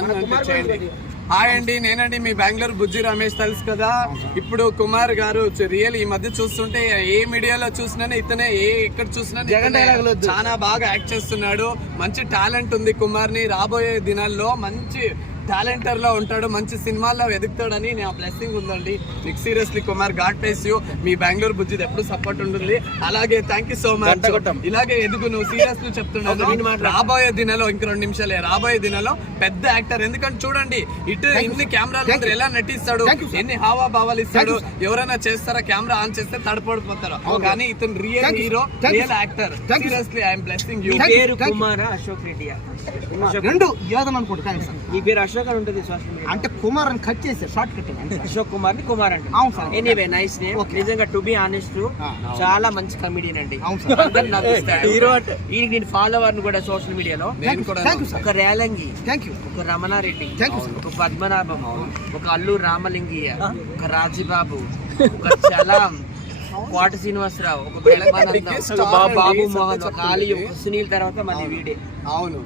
Channel అనిపించేయండి. Hi అండి, నేనండి మీ బెంగళూరు బుజ్జి రమేష్, తెలుసు కదా. ఇప్పుడు కుమార్ గారు రియల్ ఈ మధ్య చూస్తుంటే ఏ మీడియాలో చూసినా ఇతనే, ఎక్కడ చూసినా చాలా బాగా యాక్ట్ చేస్తున్నాడు. మంచి టాలెంట్ ఉంది కుమార్ ని. రాబోయే దినాల్లో మంచి టాలెంటర్ లో ఉంటాడు, మంచి సినిమాల్లో ఎదుగుతాడని నా బ్లెస్సింగ్ ఉందండి. నీకు seriously Kumar, God bless you. మీ బెంగళూరు బుజ్జిది ఎప్పుడు సపోర్ట్ ఉంటుంది. అలాగే థ్యాంక్ యూ సో మచ్. ఇలాగే ఎదుగు, నువ్వు సీరియస్లీ చెప్తున్నాను. రాబోయే దినాల్లో, ఇంక 2 నిమిషాలే, రాబోయే దినాల్లో పెద్ద యాక్టర్. ఎందుకంటే చూడండి ఇటు ఇన్ని కెమెరాల ముందు ఎలా నటిస్తాడు, ఎన్ని హావాభావాలు ఇస్తాడు. ఎవరైనా చేస్తారా, కెమెరా ఆన్ చేస్తే తడపడిపోతారు. కానీ ఇతను real hero, real actor. Seriously I'm blessing you. Kumar Ashok Reddy రెండు ఏదని అనుకోండి, కానీ సార్ ఈ పేరు అశోక్ అని ఉంటుంది సోషల్ మీడియా అంటే కుమార్ అని కట్ చేశారు, షార్ట్ కట్ అశోక్ కుమార్ ని కుమార్ అంటే. అవును సార్. Anyway nice name. నిజంగా టు బి ఆనెస్ట్ చాలా మంచి కమెడియన్ అండి. ఈ నేను ఫాలోవర్ ని కూడా సోషల్ మీడియాలో. ఒక రేలంగి, ఒక రమణారెడ్డి, ఒక పద్మనాభం, ఒక అల్లూరు రామలింగయ్య, ఒక రాజీబాబు, ఒక చలాం, కోట శ్రీనివాసరావు, ఒక బాబు మోహన్, ఒక ఆలి, ఒక సునీల్, తర్వాత మళ్ళీ వీడే. అవును,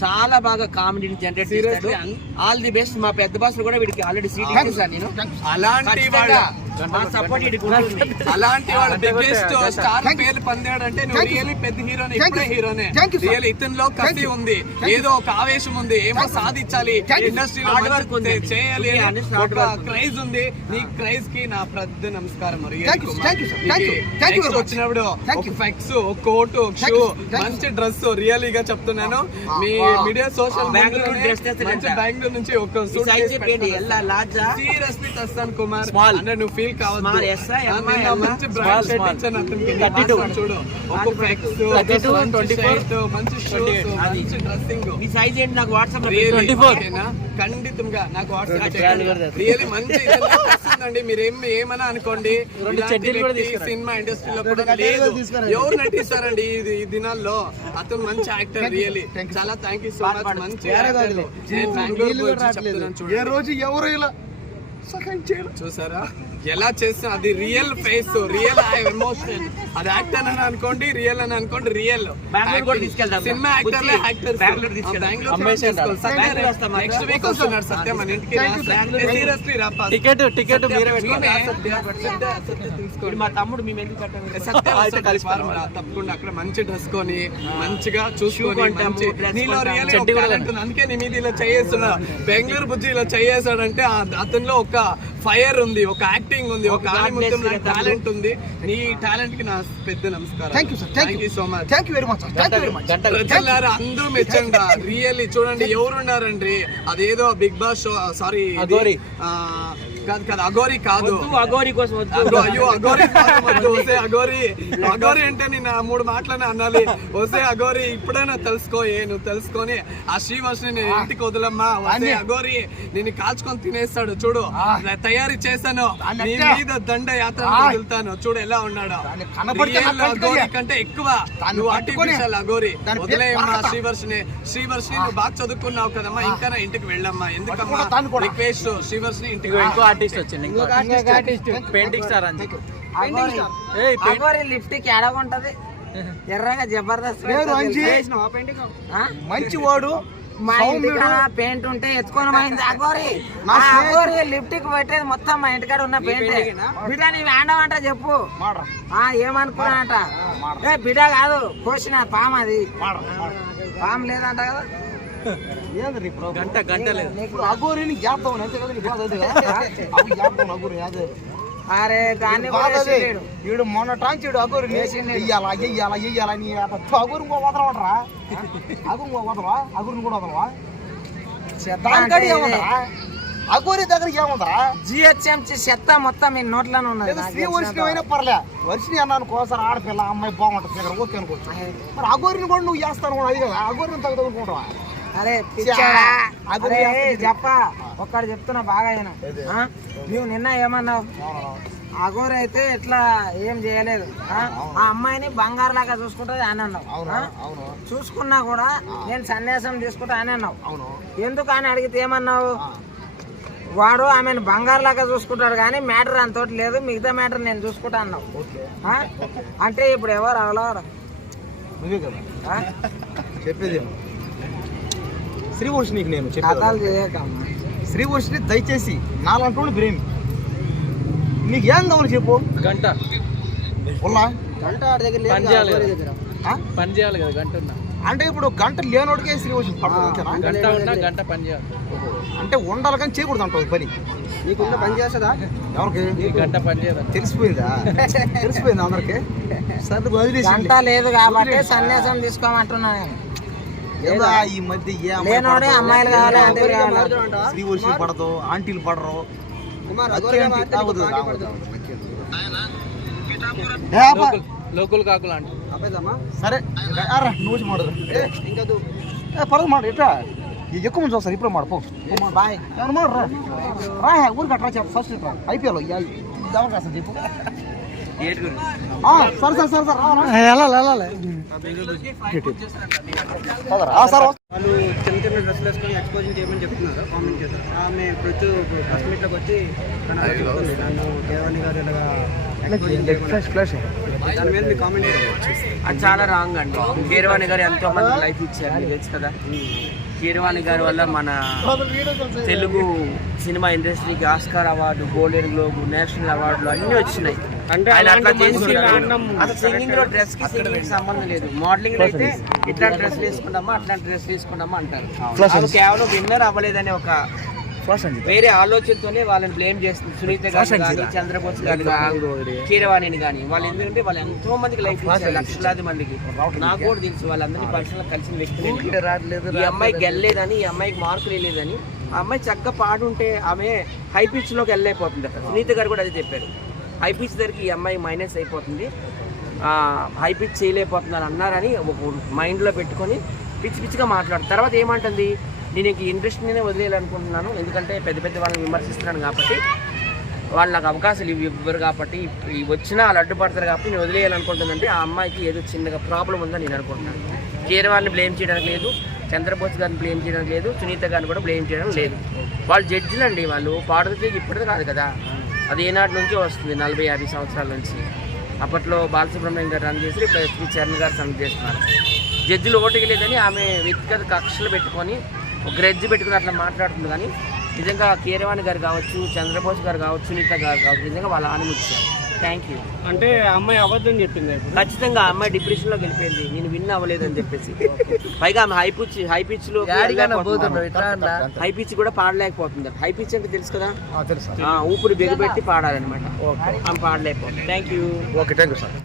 చాలా బాగా కామెడీని జనరేట్ చేస్తాడు. All the best. మా పెద్ద బాస్ కూడా వీడికి ఆల్రెడీ సీట్ ఇచ్చేసాను నేను. అలాంటి వాళ్ళ బిగ్గెస్ట్ స్టార్ పేరు పొందాడంటే నువ్వు రియల్లీ పెద్ద హీరోనే, ఇప్పుడే హీరోనే. రియల్ ఇతనిలో కసి ఉంది, ఏదో ఒక ఆవేశం ఉంది, ఏమో సాధించాలి, ఇండస్ట్రీలో చేయాలి, ఒక క్రైజ్ ఉంది. నీ క్రైజ్ కి నా పెద్ద నమస్కారం. వచ్చినప్పుడు ఒక ఫ్లెక్స్, ఒక కోట్, ఒక షూ, మంచి డ్రెస్, రియల్గా చెప్తున్నాను. మీ మీడియా సోషల్ బెంగళూరు నుంచి ఒక సీరియస్లీ తెస్తాను కుమార్. అంటే నువ్వు ఫీల్ కావాలి. మంచి బ్రాండ్ షర్ట్ ఇచ్చాను అతనికి. చూడు, ఒక ఫ్లెక్స్, మంచి షూస్, మంచి డ్రెస్సింగ్. మీ సైజ్ ఏంటి నాకు వాట్సాప్ లో ఖండితంగా నాకు వాట్సాప్ రియల్లీ మంచి అండి. మీరు ఏమన్నా అనుకోండి, సినిమా ఇండస్ట్రీలో కూడా లేదు, ఎవరు నటిస్తారండి ఈ దినాల్లో. అతను మంచి యాక్టర్. రియల్లీ చాలా థ్యాంక్ యూ సో మచ్. మంచి చూసారా ఎలా చేస్తా, అది రియల్ ఫేస్, రియల్ ఎమోషన్. అది యాక్టర్ అని అనుకోండి, రియల్ అని అనుకోండి. రియల్ సినిమా యాక్టర్లే యాక్టర్. నెక్స్ట్ వీక్ వస్తున్నాడు సత్యం మన ఇంటికి. సీరియస్లీ టికెట్ తీసుకోండి. మా తమ్ముడు మేము ఎందుకు తప్పకుండా అక్కడ మంచి డ్రెస్ కొని మంచిగా చూసుకొని, అందుకే నీ మీద ఇలా చేస్తున్నా. బెంగళూరు బుజ్జి ఇలా చేసాడంటే అతనిలో ఒక ఫైర్ ఉంది, ఒక యాక్టింగ్ ఉంది, ఒక టాలెంట్ ఉంది. నీ టాలెంట్ కి నా పెద్ద నమస్కారం. Thank you so much. అందరూ మెచ్చండి. రియల్లీ చూడండి ఎవరున్నారండి. అదేదో బిగ్ బాస్ షో, సారీ కాదు అఘోరి కాదు, అఘోరి కోసం అయ్యో అఘోరి అఘోరి అంటే నేను 3 మాటలనే అనాలి. వస్తే అఘోరి ఇప్పుడైనా నువ్వు తెలుసుకొని ఆ శ్రీవర్షిని నేను ఇంటికి వదలమ్మా. వస్తే అఘోరి నేను కాల్చుకొని తినేస్తాడు. చూడు, తయారీ చేశాను, నీ మీద దండ యాత్ర వెళ్తాను. చూడు ఎలా ఉన్నాడు. అఘోరి కంటే ఎక్కువ నువ్వు ఆర్టిఫిషియల్ అఘోరి. వదిలేయమ్మా శ్రీవర్షిని నువ్వు బాగా చదువుకున్నావు కదమ్మా, ఇంకా నా ఇంటికి వెళ్ళమ్మా. ఎందుకమ్మా రిక్వెస్ట్, శ్రీవర్షిని ఇంటికి ఆర్టిస్ట్ వచ్చింది, పెయింటింగ్ స్టార్ అంతే. లిప్స్టిక్ ఎలాగుంటది, ఎర్రగా జబర్దస్త్ మంచి వాడు. మా ఇంటికాడ పెయింట్ ఉంటే ఎత్తుకొని పోయింది అఘోరి. లిప్టిక్ పెట్టేది మొత్తం మా ఇంటికాడ ఉన్న పెయింట్. బిడ్డ నీ వేండమంట చెప్పు, ఏమనుకున్నానంట. బిడ్డ కాదు, కోసిన పాము, అది పాము లేదంట కదా. గంట లేదు అఘోరిని జ్ఞాపకం అంతే కదా. అరే దాన్ని వీడు మొన్న టాంచుడు అఘోరి వెయ్యాలా నీ అఘోరి వదలమంటారా? అఘోరిని కూడా వదలవా? అఘోరి దగ్గర ఏముందరా? జిహెచ్ఎంసీ చెత్త మొత్తం మీ నోట్లోనే ఉన్నది. స్త్రీ వర్షిని అయినా పర్లే, వర్షిని అన్నాను కోసారి ఆడపిల్ల అమ్మాయి బాగుంటుంది, ఓకే అనుకోవచ్చు. మరి అఘోరిని కూడా నువ్వు చేస్తాను కూడా, అది కదా అఘోరిని తగ్గుకుంటావా? అరే చెప్ప ఒక్కడు చెప్తున్నా బాగా నువ్వు నిన్న ఏమన్నావు? అఘోరి అయితే ఇట్లా ఏం చేయలేదు, ఆ అమ్మాయిని బంగారు లాగా చూసుకుంటుంది అని అన్నావు. చూసుకున్నా కూడా నేను సన్యాసం తీసుకుంటా అని అన్నావు. ఎందుకు అని అడిగితే ఏమన్నావు? వాడు ఆమెను బంగారు లాగా చూసుకుంటాడు కానీ మ్యాటర్ అంతోటి లేదు, మిగతా మ్యాటర్ నేను చూసుకుంటా అన్నావు. అంటే ఇప్పుడు ఎవరు అవలవరు చెప్పేది శ్రీవర్షినికి నేను చెప్పేది కథలు చేయకమ్మా. శ్రీవర్షిని దయచేసి నాలంటూ ప్రేమి నీకు ఏం కావాలి చెప్పు గంట ఉన్నా గంట ఆడి దగ్గర లేదు, పని చేయాలి అగోరి కదా. దగ్గర. ఆ? పని చేయాలి కదా గంట ఉన్నా అంటే ఇప్పుడు గంట లేనోడికే శ్రీవర్షి పడుతుంది అంతేనా? గంట ఉన్నా గంట పని చేయాలి. అంటే ఉండాలి కానీ చేయకూడదు అంటావు పని నీకున్న పని చేస్తుందా? ఎవరికి ఈ గంట పని చేయదు. తెలిసిపోయిందా తెలిసిపోయిందా అందరికి సర్దు వదిలేసి గంట లేదు కాబట్టి సన్యాసం తీసుకోమంటున్నా నేను. ఏదో ఈ మధ్య ఏ అమ్మాయి లేనోడే పడదు, అమ్మాయిలు కావాలి, ఆంటీలు కావాలి. శ్రీవర్షి పడదు ఆంటీలు పడరు ఆగుదు, ఆగుదు. ఏ ఆపా. లోకల్ కాకులు అంట. సరే అర్రా నువ్వు ಮಾಡరు పర్లేదు మాడు ఎట్లా ఎక్కువ మంది చూస్తారు ఇప్పుడు మాడపో బాయ్. ఎవరు మాడరా రా ఊరికి అట్రా చెప్పు ఫస్ట్ ఐపీఎల్ ఎవరు కాస్త చెప్పు సరే సరే సరే సార్ వాళ్ళు చిన్న చిన్న డ్రెస్సులు వేసుకొని ఎక్స్పోజింగ్ చేయమని చెప్తున్నారు, కామెంట్ చేస్తారు. ఆమె ప్రతి ఫస్ట్ మీట్లోకి వచ్చి నన్ను కేరవాణి గారు ఇలాగా దాని మీద మీ కామెంట్ అది చాలా రాంగ్ అండి. కీరవాణి గారు ఎంతో మంది లైఫ్ ఇచ్చారు, మీకు తెలుసు కదా. కీరవాణి గారి వల్ల మన తెలుగు సినిమా ఇండస్ట్రీకి Oscar award, golden globe, national అవార్డులు అన్నీ వచ్చినాయి. ఆయన అట్లా చేసుకున్నాడు. అసలు సింగింగ్ లో డ్రెస్ కి సింగింగ్ సంబంధం లేదు. మోడలింగ్ లో అయితే ఇట్లాంటి డ్రెస్ వేసుకుంటామా అట్లాంటి డ్రెస్ వేసుకుంటామా అంటారు. అది కేవలం విన్నర్ అవ్వలేదనే ఒక వేరే ఆలోచనతోనే వాళ్ళని బ్లేమ్ చేస్తుంది. సునీత గారు కానీ, చంద్రబోస్ గారు కానీ, కీరవాణిని కానీ. వాళ్ళు ఎందుకంటే వాళ్ళు ఎంతో మందికి లైఫ్ ఇచ్చారు, లక్షలాది మందికి. నాకు కూడా తెలుసు వాళ్ళందరినీ పర్సనల్ కలిసిన వ్యక్తులు. ఈ అమ్మాయి గెలలేదని, ఈ అమ్మాయికి మార్కులు వేయలేదని. ఆ అమ్మాయి చక్కగా పాడుంటే ఆమె హై పిచ్ లోకి వెళ్ళైపోతుంది అక్కడ. సునీత గారు కూడా అదే చెప్పారు. హై పిచ్ దగ్గరికి ఈ అమ్మాయి మైనస్ అయిపోతుంది, హై పిచ్ చేయలేకపోతుంది అని అన్నారని ఒక మైండ్లో పెట్టుకొని పిచ్చి పిచ్చిగా మాట్లాడు. తర్వాత ఏమంటుంది, నేను ఇంక ఇండస్ట్రీనే వదిలేయాలనుకుంటున్నాను, ఎందుకంటే పెద్ద పెద్ద వాళ్ళని విమర్శిస్తున్నాను కాబట్టి, వాళ్ళు నాకు అవకాశాలు ఇవ్వరు కాబట్టి, వచ్చినా వాళ్ళు అడ్డుపడతారు కాబట్టి నేను వదిలేయాలనుకుంటుందంటే ఆ అమ్మాయికి ఏదో చిన్నగా ప్రాబ్లం ఉందని నేను అనుకుంటున్నాను. కీరవాణిని బ్లేమ్ చేయడానికి లేదు, చంద్రబోస్ గారిని బ్లేమ్ చేయడానికి లేదు, సునీత గారిని కూడా బ్లేమ్ చేయడం లేదు. వాళ్ళు జడ్జిలు అండి, వాళ్ళు పాడుతుంది ఇప్పటిది కాదు కదా, అది ఏనాటి నుంచో వస్తుంది, 40-50 సంవత్సరాల నుంచి. అప్పట్లో బాలసుబ్రహ్మణ్యం గారు రన్ చేసి ఇప్పుడు ఎస్పీ చరణ్ గారు రన్ చేస్తున్నారు. జడ్జిలు ఓటుకి లేదని ఆమె వ్యక్తిగత కక్షలు పెట్టుకొని ఒక గ్రెడ్జ్ పెట్టుకుని అట్లా మాట్లాడుతుంది. కానీ నిజంగా కీరవాణి గారు కావచ్చు, చంద్రబోస్ గారు కావచ్చు, సునీత గారు కావచ్చు, నిజంగా వాళ్ళ ఆనిముచ్చారు. Thank you. అంటే అమ్మాయి అబద్ధం చెప్పింది. ఖచ్చితంగా ఆ అమ్మాయి డిప్రెషన్లో వెళ్ళిపోయింది, నేను విన్ అవ్వలేదని చెప్పేసి. పైగా ఆమె హై పిచ్లో హై పిచ్ కూడా పాడలేకపోతుంది. హై పిచ్ అంటే తెలుసు కదా, ఊపిరి బిగబెట్టి పాడాలన్నమాట. ఆమె పాడలేకపోతుంది. Thank you. Okay thank you sir.